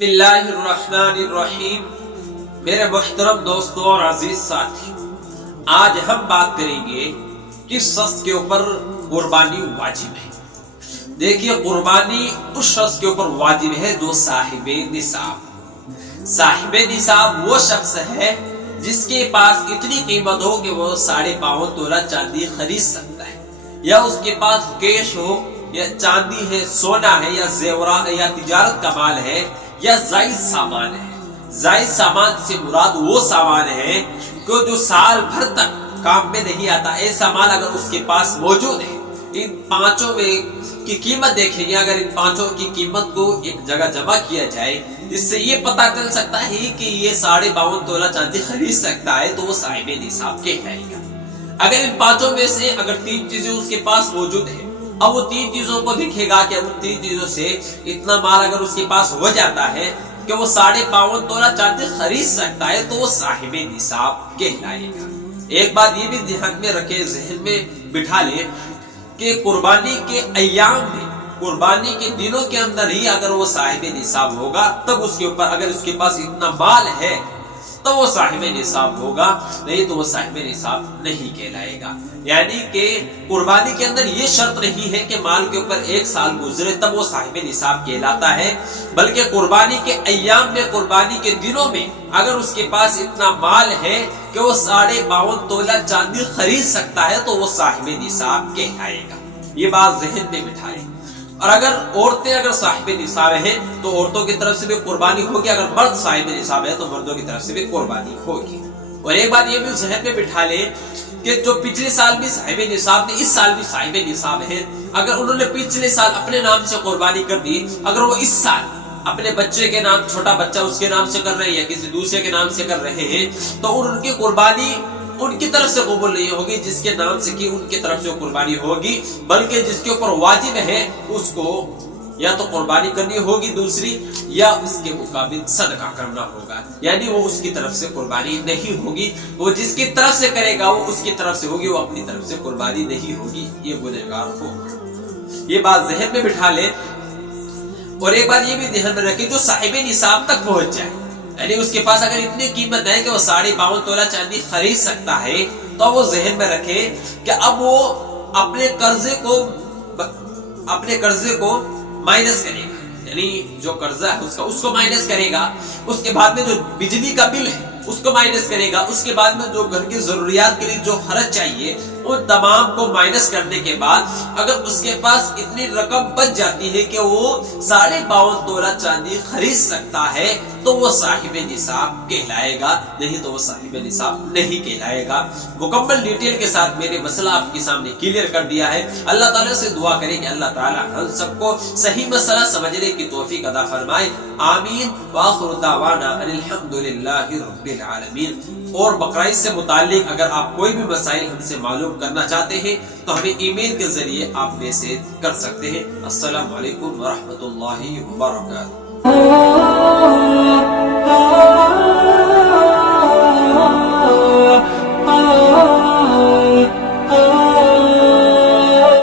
बिस्मिल्लाहिर्रहमानिर्रहीम। मेरे मुहतरम दोस्तों और अजीज साथी, आज हम बात करेंगे किस शख्स के ऊपर कुर्बानी वाजिब है। देखिए, कुर्बानी उस शख्स के ऊपर वाजिब है जो साहिबे निसाब। साहिबे निसाब वो शख्स है जिसके पास इतनी कीमत हो कि वो 52.5 तोला चांदी खरीद सकता है, या उसके पास कैश हो, या चांदी है, सोना है, या जेवरा या तिजारत का माल है, या जायज सामान है। जायज सामान से मुराद वो सामान है कि जो साल भर तक काम में नहीं आता। ऐसा माल अगर उसके पास मौजूद है, इन पांचों में की कीमत देखेंगे, अगर इन पांचों की कीमत को एक जगह जमा किया जाए, इससे ये पता चल सकता है कि ये 52.5 तोला चांदी खरीद सकता है, तो वो साहिबे निसाब कहलाएगा। अगर इन पांचों में से अगर 3 चीजें उसके पास मौजूद है, अब वो 3 चीजों को देखेगा कि उन 3 चीजों से इतना माल अगर उसके पास हो जाता है कि वो 52.5 तोला चांदी खरीद सकता है, तो वो साहिबे निसाब कहलाएगा। एक बात ये भी ध्यान में रखे, जहन में बिठा ले कि कुर्बानी के अय्याम में, कुर्बानी के दिनों के अंदर ही अगर वो साहिबे निसाब होगा, तब उसके ऊपर, अगर उसके पास इतना माल है तो वो साहिबे निसाब होगा, नहीं तो वो साहिबे निसाब नहीं कहलाएगा। यानी कि कुर्बानी के अंदर ये शर्त नहीं है कि माल के ऊपर 1 साल गुजरे तब वो साहिबे निसाब कहलाता है, बल्कि कुर्बानी के अय्याम में, कुर्बानी के दिनों में अगर उसके पास इतना माल है कि वो 52.5 तोला चांदी खरीद सकता है, तो वो साहिबे निसाब कहलाएगा। ये बात जहन में बिठाए। और अगर औरतें अगर साहिबे निसाब हैं तो औरतों की तरफ से भी कुर्बानी होगी, अगर मर्द साहिबे निसाब है तो मर्दों की तरफ से भी कुर्बानी होगी। और एक बात ये भी जहन में बिठा ले कि जो पिछले साल भी साहिबे निसाब थे, इस साल भी साहिबे निसाब हैं। अगर उन्होंने पिछले साल अपने नाम से कुर्बानी कर दी, अगर वो इस साल अपने बच्चे के नाम, छोटा बच्चा उसके नाम से कर रहे हैं या किसी दूसरे के नाम से कर रहे हैं, तो उनकी कुर्बानी उनकी तरफ से कबूल नहीं होगी जिसके नाम से की उनकी तरफ से कुर्बानी होगी, बल्कि जिसके ऊपर वाजिब है उसको या तो कुर्बानी करनी होगी दूसरी, या उसके मुकाबिल सदका करना होगा। यानी वो उसकी तरफ से कुर्बानी नहीं होगी, वो जिसकी तरफ से करेगा वो उसकी तरफ से होगी, वो अपनी तरफ से कुर्बानी नहीं होगी, ये गुनहगार होगा। ये बात जहन में बिठा ले। और एक बात ये भी ध्यान में रखे, जो साहिबे निसाब तक पहुंच जाए, यानी उसके पास अगर इतनी कीमत है कि वो 52.5 तोला चांदी खरीद सकता है, तो वो जहन में रखे कि अब वो अपने कर्जे को माइनस करेगा। यानी जो कर्जा है उसको माइनस करेगा, उसके बाद में जो बिजली का बिल है उसको माइनस करेगा, उसके बाद में जो घर की जरूरियात के लिए जो खर्च चाहिए उन तमाम को माइनस करने के बाद अगर उसके पास इतनी रकम बच जाती है कि वो 52.5 तोला चांदी खरीद सकता है, तो वो साहिबे निसाब कहलाएगा, नहीं तो वो साहिबे निसाब नहीं कहलाएगा। मुकम्मल डिटेल के साथ मैंने मसला आपके सामने क्लियर कर दिया है। अल्लाह ताला से दुआ करें कि अल्लाह ताला हम सबको सही मसला समझने की तौफीक अता फरमाए। आमीन। व आखिरु दावाना अल्हम्दुलिल्लाहि रब्बिल आलमीन। और बकरीद से मुताल्लिक अगर आप कोई भी मसाइल हमसे मालूम करना चाहते हैं तो हमें ईमेल के जरिए आप मैसेज कर सकते हैं। अस्सलामु अलैकुम व रहमतुल्लाहि व बरकातहू।